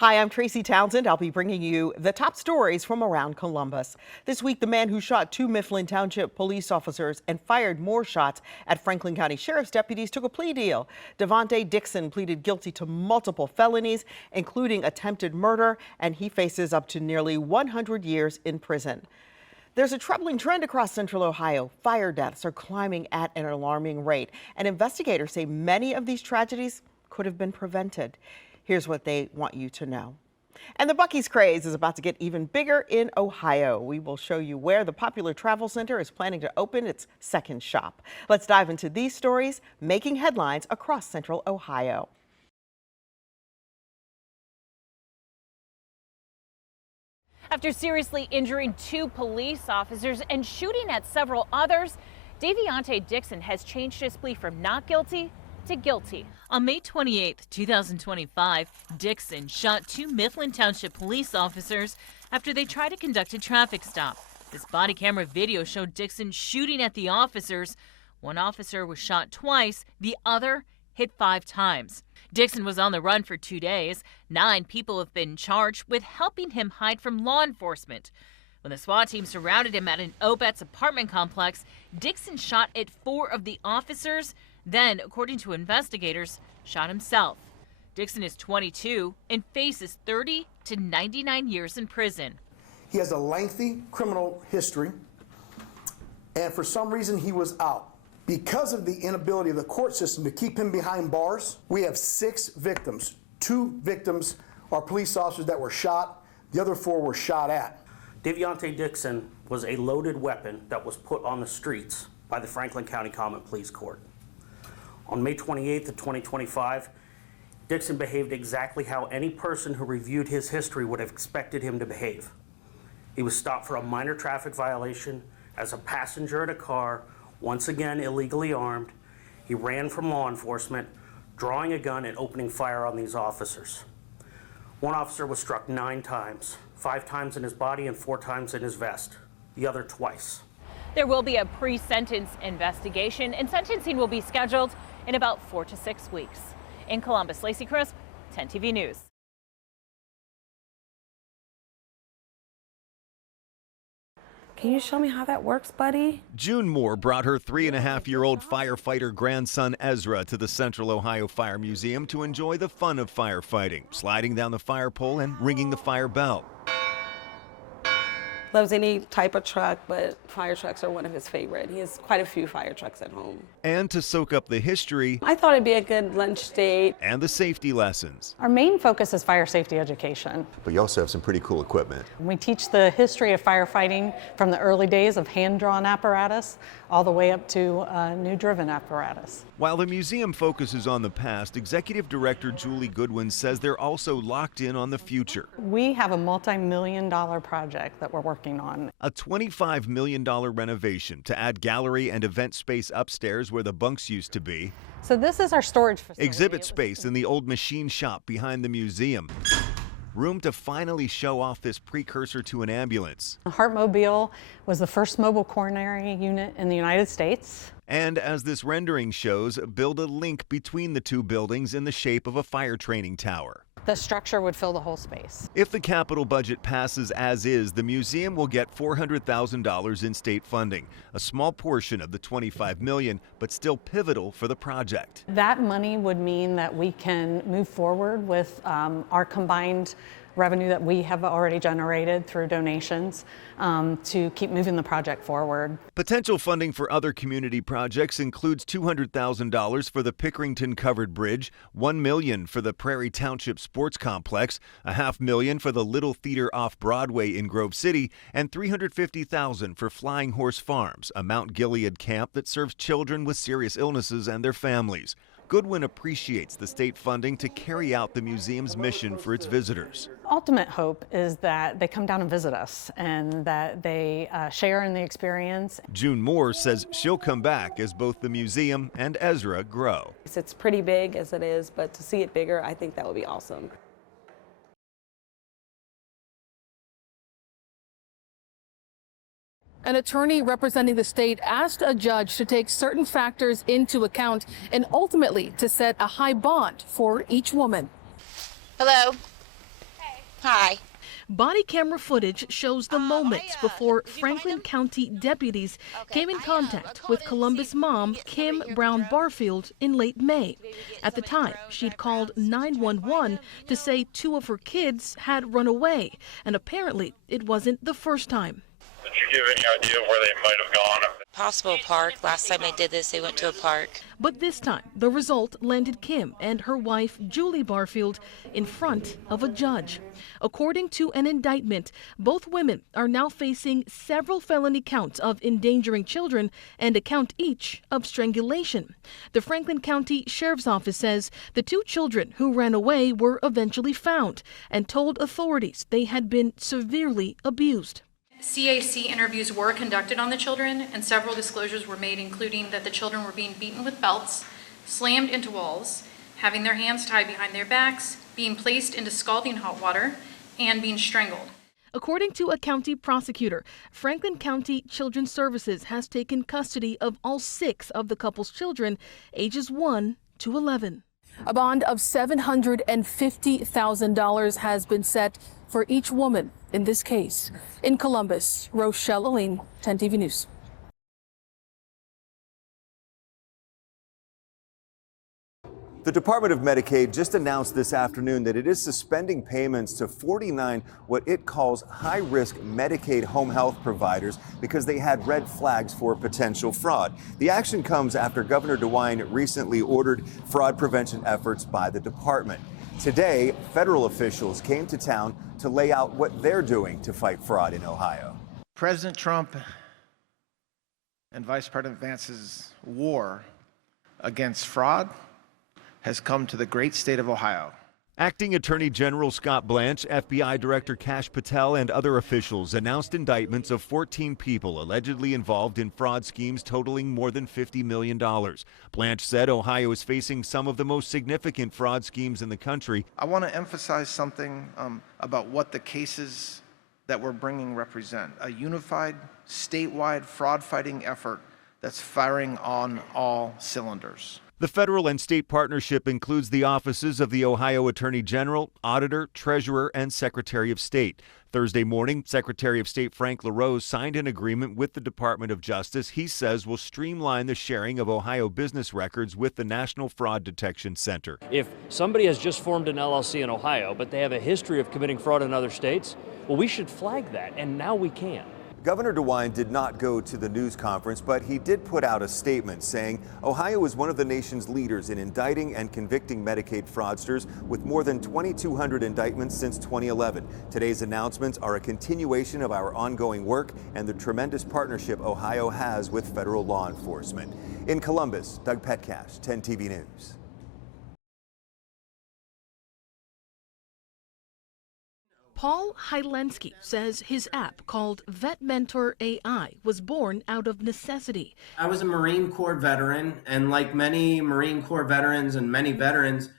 Hi, I'm Tracy Townsend. I'll be bringing you the top stories from around Columbus. This week, the man who shot two Mifflin Township police officers and fired more shots at Franklin County Sheriff's deputies took a plea deal. Devontae Dixon pleaded guilty to multiple felonies, including attempted murder, and he faces up to nearly 100 years in prison. There's a troubling trend across central Ohio. Fire deaths are climbing at an alarming rate, and investigators say many of these tragedies could have been prevented. Here's what they want you to know. And the Buc-ee's craze is about to get even bigger in Ohio. We will show you where the popular travel center is planning to open its second shop. Let's dive into these stories making headlines across central Ohio. After seriously injuring two police officers and shooting at several others, Devontae Dixon has changed his plea from not guilty to guilty. On May 28, 2025, Dixon shot two Mifflin Township police officers after they tried to conduct a traffic stop. This body camera video showed Dixon shooting at the officers. One officer was shot twice, the other hit 5 times. Dixon was on the run for 2 days. 9 people have been charged with helping him hide from law enforcement. When the SWAT team surrounded him at an Obet's apartment complex, Dixon shot at 4 of the officers, then, according to investigators, shot himself. Dixon is 22 and faces 30 to 99 years in prison. He has a lengthy criminal history, and for some reason he was out. Because of the inability of the court system to keep him behind bars, we have 6 victims. 2 victims are police officers that were shot. The other 4 were shot at. Devontae Dixon was a loaded weapon that was put on the streets by the Franklin County Common Pleas Court. On May 28th of 2025, Dixon behaved exactly how any person who reviewed his history would have expected him to behave. He was stopped for a minor traffic violation as a passenger in a car, once again illegally armed. He ran from law enforcement, drawing a gun and opening fire on these officers. One officer was struck 9 times, 5 times in his body and 4 times in his vest, the other twice. There will be a pre-sentence investigation, and sentencing will be scheduled in about 4 to 6 weeks. In Columbus, Lacey Crisp, 10 TV News. Can you show me how that works, buddy? June Moore brought her 3.5-year-old firefighter grandson Ezra to the Central Ohio Fire Museum to enjoy the fun of firefighting, sliding down the fire pole and ringing the fire bell. Loves any type of truck, but fire trucks are one of his favorite. He has quite a few fire trucks at home. And to soak up the history, I thought it'd be a good lunch date. And the safety lessons. Our main focus is fire safety education. But you also have some pretty cool equipment. We teach the history of firefighting from the early days of hand-drawn apparatus all the way up to new driven apparatus. While the museum focuses on the past, Executive Director Julie Goodwin says they're also locked in on the future. We have a multi-million-dollar project that we're working on. A $25 million renovation to add gallery and event space upstairs where the bunks used to be. So this is our storage facility. Exhibit space in the old machine shop behind the museum. Room to finally show off this precursor to an ambulance. Heartmobile was the first mobile coronary unit in the United States. And as this rendering shows, build a link between the 2 buildings in the shape of a fire training tower. The structure would fill the whole space. If the capital budget passes as is, the museum will get $400,000 in state funding, a small portion of the $25 million, but still pivotal for the project. That money would mean that we can move forward with our combined revenue that we have already generated through donations to keep moving the project forward. Potential funding for other community projects includes $200,000 for the Pickerington Covered Bridge, $1 million for the Prairie Township Sports Complex, $500,000 for the Little Theater off Broadway in Grove City, and $350,000 for Flying Horse Farms, a Mount Gilead camp that serves children with serious illnesses and their families. Goodwin appreciates the state funding to carry out the museum's mission for its visitors. Ultimate hope is that they come down and visit us and that they share in the experience. June Moore says she'll come back as both the museum and Ezra grow. It's pretty big as it is, but to see it bigger, I think that would be awesome. An attorney representing the state asked a judge to take certain factors into account and ultimately to set a high bond for each woman. Hello. Hi. Body camera footage shows the moments before Franklin County deputies came in contact with Columbus mom Kim Brown Barfield in late May. At the time, she'd called 911 to say two of her kids had run away, and apparently it wasn't the first time. Did you give any idea where they might have gone? Possible park. Last time they did this, they went to a park. But this time, the result landed Kim and her wife, Julie Barfield, in front of a judge. According to an indictment, both women are now facing several felony counts of endangering children and a count each of strangulation. The Franklin County Sheriff's Office says the two children who ran away were eventually found and told authorities they had been severely abused. CAC interviews were conducted on the children, and several disclosures were made, including that the children were being beaten with belts, slammed into walls, having their hands tied behind their backs, being placed into scalding hot water, and being strangled. According to a county prosecutor, Franklin County Children's Services has taken custody of all 6 of the couple's children, ages 1 to 11. A bond of $750,000 has been set for each woman in this case. In Columbus, Rochelle Aline, 10 TV News. The Department of Medicaid just announced this afternoon that it is suspending payments to 49 what it calls high-risk Medicaid home health providers because they had red flags for potential fraud. The action comes after Governor DeWine recently ordered fraud prevention efforts by the department. Today, federal officials came to town to lay out what they're doing to fight fraud in Ohio. President Trump and Vice President Vance's war against fraud has come to the great state of Ohio. Acting Attorney General Scott Blanche, FBI Director Kash Patel, and other officials announced indictments of 14 people allegedly involved in fraud schemes totaling more than $50 million. Blanche said Ohio is facing some of the most significant fraud schemes in the country. I want to emphasize something about what the cases that we're bringing represent. A unified, statewide fraud-fighting effort that's firing on all cylinders. The federal and state partnership includes the offices of the Ohio Attorney General, Auditor, Treasurer, and Secretary of State. Thursday morning, Secretary of State Frank LaRose signed an agreement with the Department of Justice he says will streamline the sharing of Ohio business records with the National Fraud Detection Center. If somebody has just formed an LLC in Ohio, but they have a history of committing fraud in other states, well, we should flag that, and now we can. Governor DeWine did not go to the news conference, but he did put out a statement saying Ohio is one of the nation's leaders in indicting and convicting Medicaid fraudsters with more than 2,200 indictments since 2011. Today's announcements are a continuation of our ongoing work and the tremendous partnership Ohio has with federal law enforcement. In Columbus, Doug Petcash, 10 TV News. Paul Hylensky says his app called Vet Mentor AI was born out of necessity. I was a Marine Corps veteran, and like many Marine Corps veterans and many veterans,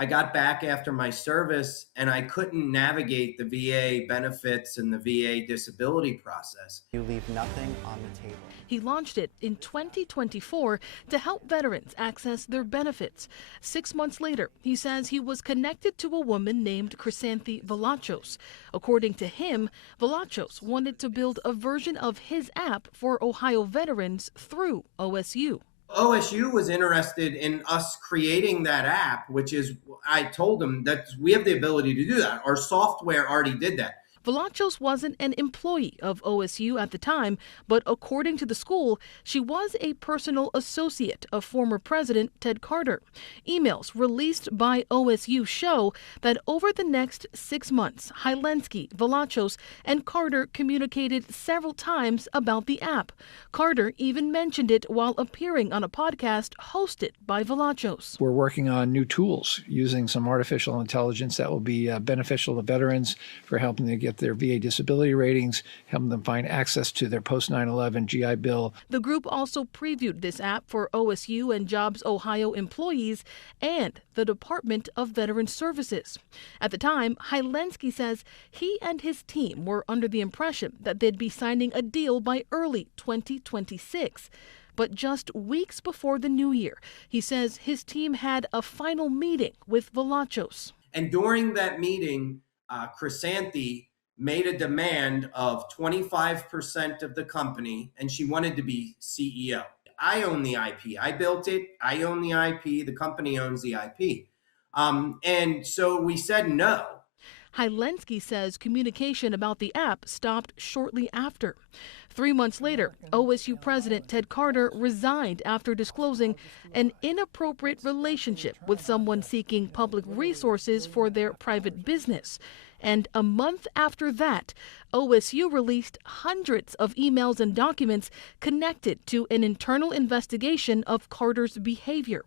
I got back after my service and I couldn't navigate the VA benefits and the VA disability process. You leave nothing on the table. He launched it in 2024 to help veterans access their benefits. 6 months later, he says he was connected to a woman named Chrysanthi Velachos. According to him, Velachos wanted to build a version of his app for Ohio veterans through OSU. OSU was interested in us creating that app, which is, I told them that we have the ability to do that. Our software already did that. Velachos wasn't an employee of OSU at the time, but according to the school, she was a personal associate of former President Ted Carter. Emails released by OSU show that over the next 6 months, Hylensky, Velachos, and Carter communicated several times about the app. Carter even mentioned it while appearing on a podcast hosted by Velachos. We're working on new tools using some artificial intelligence that will be beneficial to veterans for helping them get their VA disability ratings, helping them find access to their post 9/11 GI Bill. The group also previewed this app for OSU and Jobs Ohio employees and the Department of Veterans Services. At the time, Hylensky says he and his team were under the impression that they'd be signing a deal by early 2026. But just weeks before the new year, he says his team had a final meeting with Velachos. And during that meeting, Chrysanthi made a demand of 25% of the company, and she wanted to be CEO. I own the IP. I built it. I own the IP. The company owns the IP. And so we said no. Hylensky says communication about the app stopped shortly after. 3 months later, OSU President Ted Carter resigned after disclosing an inappropriate relationship with someone seeking public resources for their private business. And a month after that, OSU released hundreds of emails and documents connected to an internal investigation of Carter's behavior.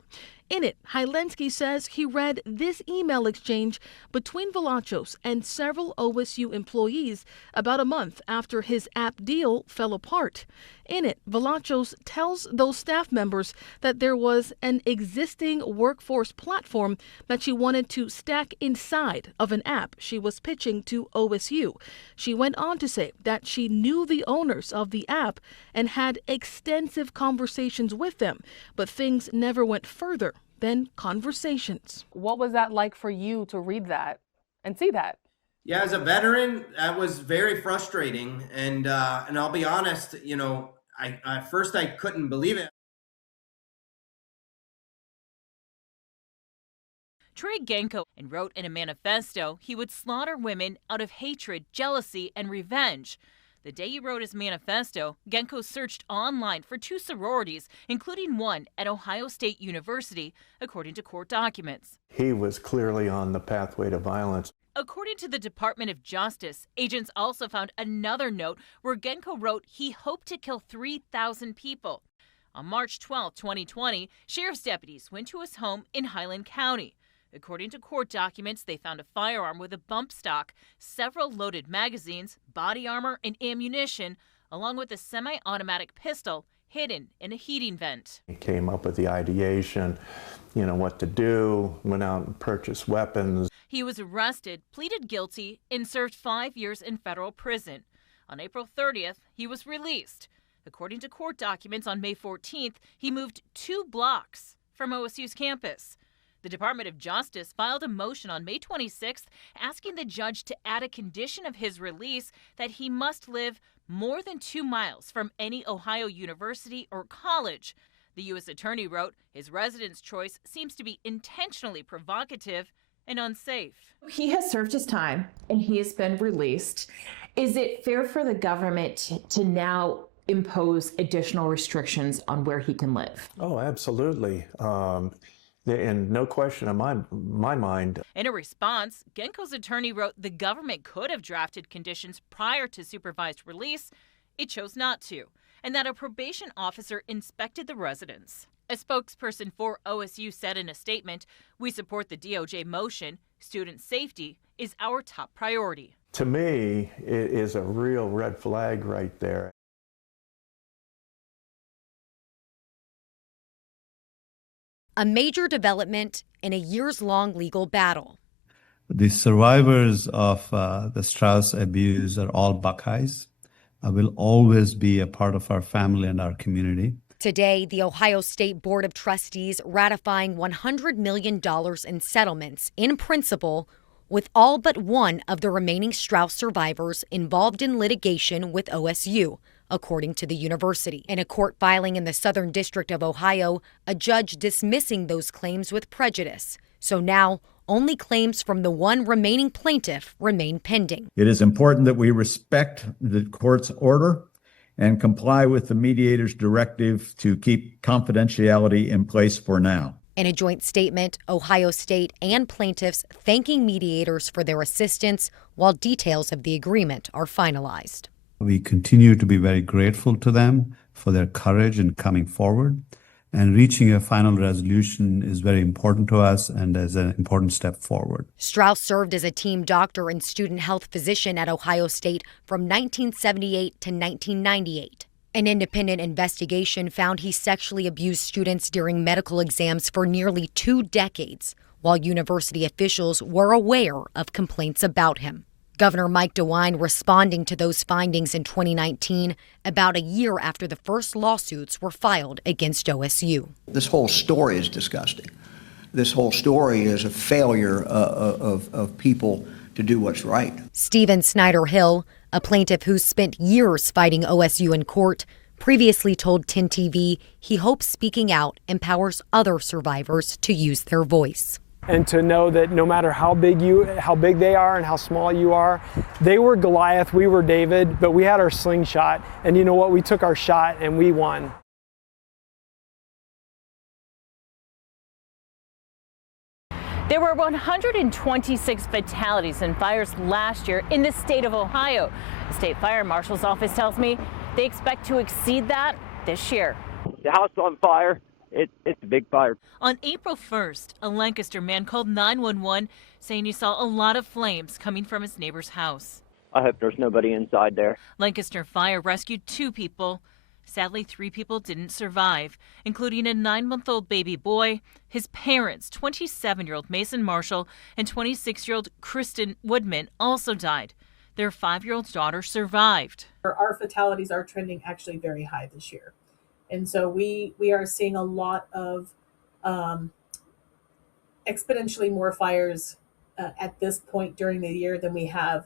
In it, Hylensky says he read this email exchange between Velachos and several OSU employees about a month after his app deal fell apart. In it, Velachos tells those staff members that there was an existing workforce platform that she wanted to stack inside of an app she was pitching to OSU. She went on to say that she knew the owners of the app and had extensive conversations with them, but things never went further than conversations. What was that like for you to read that and see that? Yeah, as a veteran, that was very frustrating. And I'll be honest, you know, at first I couldn't believe it. Troy Genko wrote in a manifesto he would slaughter women out of hatred, jealousy, and revenge. The day he wrote his manifesto, Genko searched online for 2 sororities, including one at Ohio State University, according to court documents. He was clearly on the pathway to violence. According to the Department of Justice, agents also found another note where Genko wrote he hoped to kill 3,000 people. On March 12, 2020, sheriff's deputies went to his home in Highland County. According to court documents, they found a firearm with a bump stock, several loaded magazines, body armor, and ammunition, along with a semi-automatic pistol hidden in a heating vent. He came up with the ideation, you know, what to do, went out and purchased weapons. He was arrested, pleaded guilty, and served 5 years in federal prison. On April 30th, he was released. According to court documents, on May 14th, he moved 2 blocks from OSU's campus. The Department of Justice filed a motion on May 26th asking the judge to add a condition of his release that he must live more than 2 miles from any Ohio university or college. The U.S. attorney wrote his residence choice seems to be intentionally provocative and unsafe. He has served his time and he has been released. Is it fair for the government to now impose additional restrictions on where he can live? Oh, absolutely. And no question in my mind. In a response, Genko's attorney wrote the government could have drafted conditions prior to supervised release. It chose not to, and that a probation officer inspected the residence. A spokesperson for OSU said in a statement, "We support the DOJ motion. Student safety is our top priority." To me, it is a real red flag right there. A major development in a years-long legal battle. The survivors of the Strauss abuse are all Buc-ees. Will always be a part of our family and our community. Today, the Ohio State Board of Trustees ratifying $100 million in settlements in principle with all but one of the remaining Strauss survivors involved in litigation with OSU, according to the university. In a court filing in the Southern District of Ohio, a judge dismissing those claims with prejudice. So now, only claims from the one remaining plaintiff remain pending. It is important that we respect the court's order and comply with the mediator's directive to keep confidentiality in place for now. In a joint statement, Ohio State and plaintiffs thanking mediators for their assistance while details of the agreement are finalized. We continue to be very grateful to them for their courage in coming forward, and reaching a final resolution is very important to us and is an important step forward. Strauss served as a team doctor and student health physician at Ohio State from 1978 to 1998. An independent investigation found he sexually abused students during medical exams for nearly 2 decades, while university officials were aware of complaints about him. Governor Mike DeWine responding to those findings in 2019, about a year after the first lawsuits were filed against OSU. This whole story is disgusting. This whole story is a failure of people to do what's right. Stephen Snyder Hill, a plaintiff who's spent years fighting OSU in court, previously told 10 TV he hopes speaking out empowers other survivors to use their voice. And to know that no matter how big they are and how small you are, they were Goliath, we were David, but we had our slingshot. And you know what? We took our shot and we won. There were 126 fatalities in fires last year in the state of Ohio. The state fire marshal's office tells me they expect to exceed that this year. The house on fire. It's a big fire. On April 1st, a Lancaster man called 911 saying he saw a lot of flames coming from his neighbor's house. I hope there's nobody inside there. Lancaster Fire rescued 2 people. Sadly, 3 people didn't survive, including a 9-month-old baby boy, his parents, 27-year-old Mason Marshall and 26-year-old Kristen Woodman, also died. Their 5-year-old daughter survived. Our fatalities are trending actually very high this year. And so we are seeing a lot of exponentially more fires at this point during the year than we have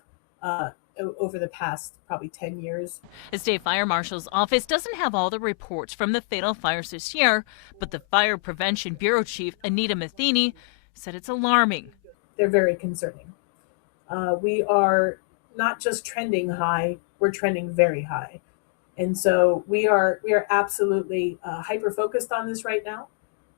over the past probably 10 years. The state fire marshal's office doesn't have all the reports from the fatal fires this year, but the Fire Prevention Bureau Chief Anita Matheny said it's alarming. They're very concerning. We are not just trending high, we're trending very high. And so we are absolutely hyper focused on this right now.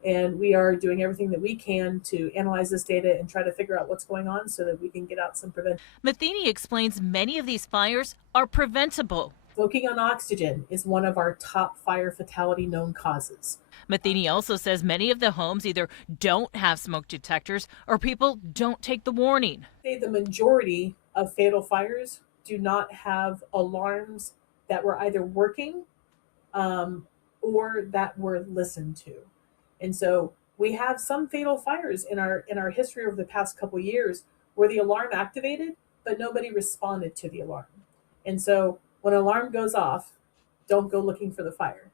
And we are doing everything that we can to analyze this data and try to figure out what's going on so that we can get out some prevention. Matheny explains many of these fires are preventable. Smoking on oxygen is one of our top fire fatality known causes. Matheny also says many of the homes either don't have smoke detectors or people don't take the warning. The majority of fatal fires do not have alarms that were either working or that were listened to. And so we have some fatal fires in our history over the past couple years where the alarm activated, but nobody responded to the alarm. And so when an alarm goes off, don't go looking for the fire.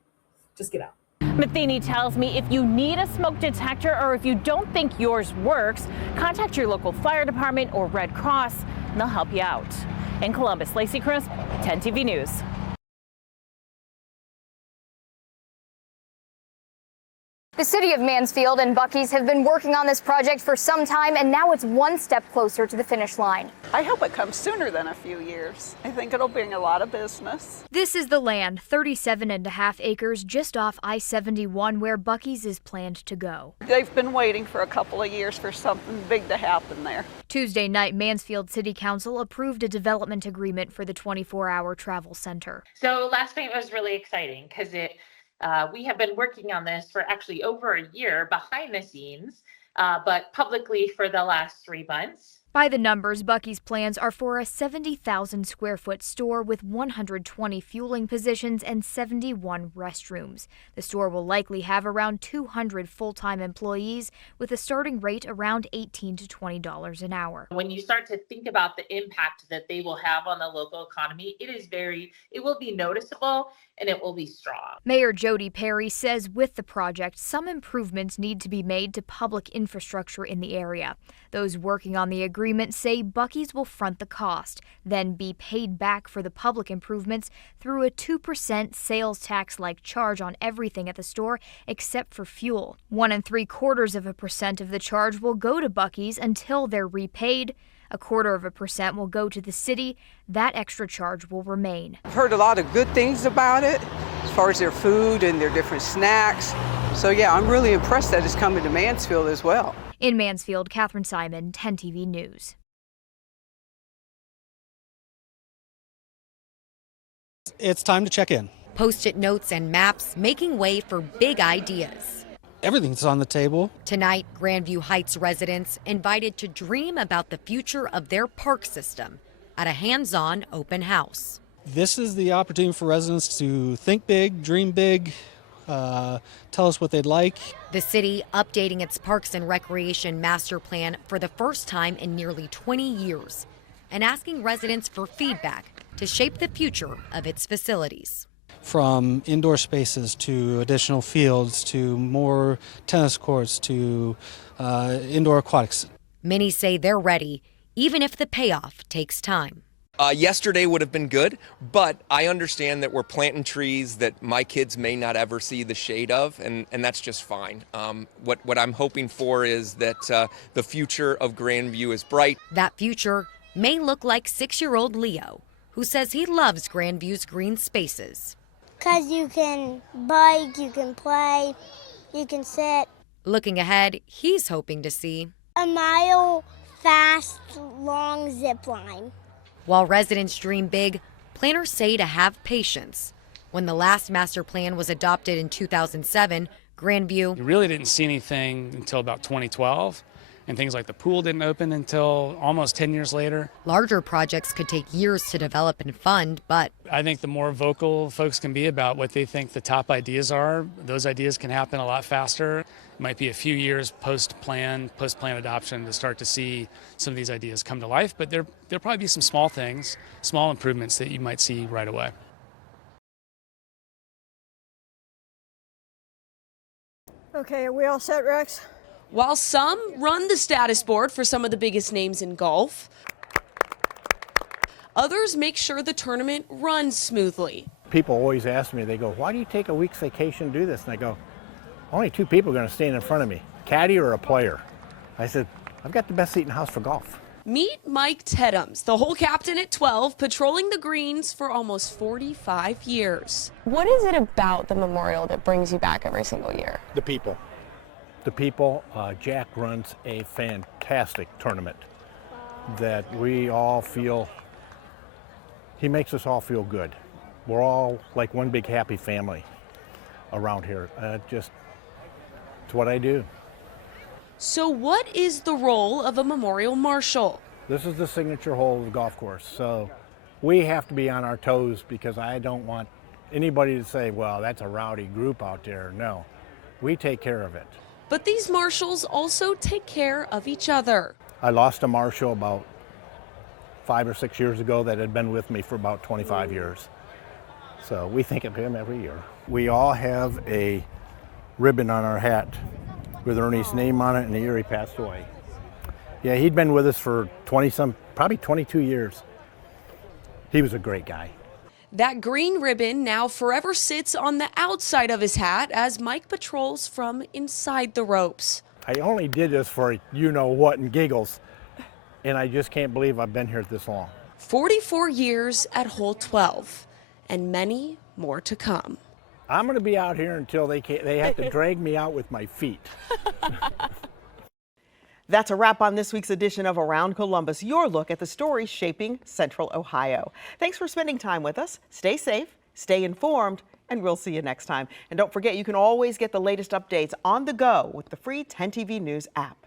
Just get out. Matheny tells me if you need a smoke detector or if you don't think yours works, contact your local fire department or Red Cross and they'll help you out. In Columbus, Lacey Crisp, 10 TV News. The city of Mansfield and Buc-ee's have been working on this project for some time, and now it's one step closer to the finish line. I hope it comes sooner than a few years. I think it'll bring a lot of business. This is the land, 37.5 acres just off I-71, where Buc-ee's is planned to go. They've been waiting for a couple of years for something big to happen there. Tuesday night, Mansfield City Council approved a development agreement for the 24-hour travel center. So last night was really exciting because we have been working on this for actually over a year behind the scenes, but publicly for the last 3 months. By the numbers, Buc-ee's plans are for a 70,000 square foot store with 120 fueling positions and 71 restrooms. The store will likely have around 200 full-time employees with a starting rate around $18 to $20 an hour. When you start to think about the impact that they will have on the local economy, it will be noticeable and it will be strong. Mayor Jody Perry says with the project, some improvements need to be made to public infrastructure in the area. Those working on the agreement say Buc-ee's will front the cost, then be paid back for the public improvements through a 2% sales tax-like charge on everything at the store except for fuel. 1 3/4% of the charge will go to Buc-ee's until they're repaid. 1/4% will go to the city. That extra charge will remain. I've heard a lot of good things about it as far as their food and their different snacks. So yeah, I'm really impressed that it's coming to Mansfield as well. In Mansfield, Catherine Simon, 10 TV News. It's time to check in. Post-it notes and maps making way for big ideas. Everything's on the table. Tonight, Grandview Heights residents invited to dream about the future of their park system at a hands-on open house. This is the opportunity for residents to think big, dream big, tell us what they'd like. The city updating its Parks and Recreation Master Plan for the first time in nearly 20 years and asking residents for feedback to shape the future of its facilities. From indoor spaces to additional fields to more tennis courts to indoor aquatics. Many say they're ready, even if the payoff takes time. Yesterday would have been good, but I understand that we're planting trees that my kids may not ever see the shade of, and that's just fine. What I'm hoping for is that the future of Grandview is bright. That future may look like 6-year-old Leo, who says he loves Grandview's green spaces. Because you can bike, you can play, you can sit. Looking ahead, he's hoping to see a mile fast, long zip line. While residents dream big, planners say to have patience. When the last master plan was adopted in 2007, Grandview You really didn't see anything until about 2012, and things like the pool didn't open until almost 10 years later. Larger projects could take years to develop and fund, but I think the more vocal folks can be about what they think the top ideas are, those ideas can happen a lot faster. It might be a few years post-plan adoption to start to see some of these ideas come to life, but there'll probably be some small things, small improvements that you might see right away. Okay, are we all set, Rex? While some run the status board for some of the biggest names in golf, others make sure the tournament runs smoothly. People always ask me, they go, why do you take a week's vacation to do this? And I go, only 2 people are going to stand in front of me, caddy or a player. I said, I've got the best seat in the house for golf. Meet Mike Teddams, the hole captain at 12, patrolling the greens for almost 45 years. What is it about the memorial that brings you back every single year? The people. The people. Jack runs a fantastic tournament that we all feel, he makes us all feel good. We're all like one big happy family around here. It's what I do. So what is the role of a memorial marshal? This is the signature hole of the golf course, so we have to be on our toes because I don't want anybody to say, well, that's a rowdy group out there. No, we take care of it. But these marshals also take care of each other. I lost a marshal about 5 or 6 years ago that had been with me for about 25 years. So we think of him every year. We all have a ribbon on our hat with Ernie's name on it and the year he passed away. Yeah, he'd been with us for probably 22 years. He was a great guy. That green ribbon now forever sits on the outside of his hat as Mike patrols from inside the ropes. I only did this for you-know-what and giggles, and I just can't believe I've been here this long. 44 years at hole 12, and many more to come. I'm going to be out here until they have to drag me out with my feet. That's a wrap on this week's edition of Around Columbus, your look at the stories shaping Central Ohio. Thanks for spending time with us. Stay safe, stay informed, and we'll see you next time. And don't forget, you can always get the latest updates on the go with the free 10 TV News app.